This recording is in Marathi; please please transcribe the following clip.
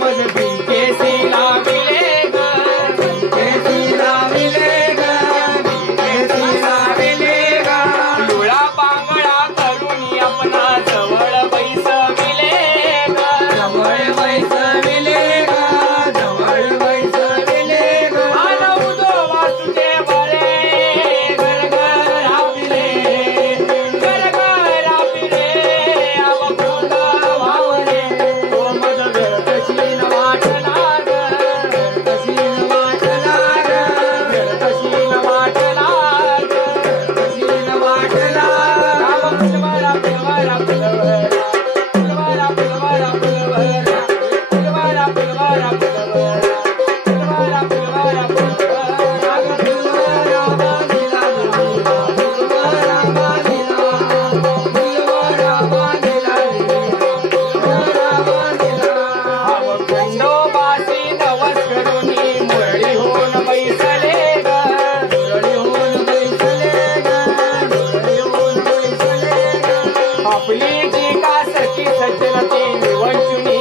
मज बिनकेसी लाविले ग बिनकेसी लाविले ग बिनकेसी लाविले ग लुळा पांगळा करून आपणा जवळ बैसविले ग जवळ बैसविले ग जवळ बैसविले ग आला उदो वासुदे बरे गरगराविले गरगराविले आव फुल वावरे तो मज व्यर्थशील वाटला ग व्यर्थशील वाटला ग व्यर्थशील वाटला ग व्यर्थशील वाटला आव फुलवारा फुलवारा फुलवारा फुलवारा फुलवारा फुलवारा फुलवारा फुलवारा फुलवारा फुलवारा फुलवारा फुलवारा आग फुलवारा बांधिला फुलवारा बांधिला फुलवारा बांधिला फुलवारा बांधिला आव खंडोबाची नवस करुनी मुरळी होऊन बैसले ग मुरळी होऊन बैसले ग मुरळी होऊन बैसले ग आपली जी का सखी सचलते निवंचुनी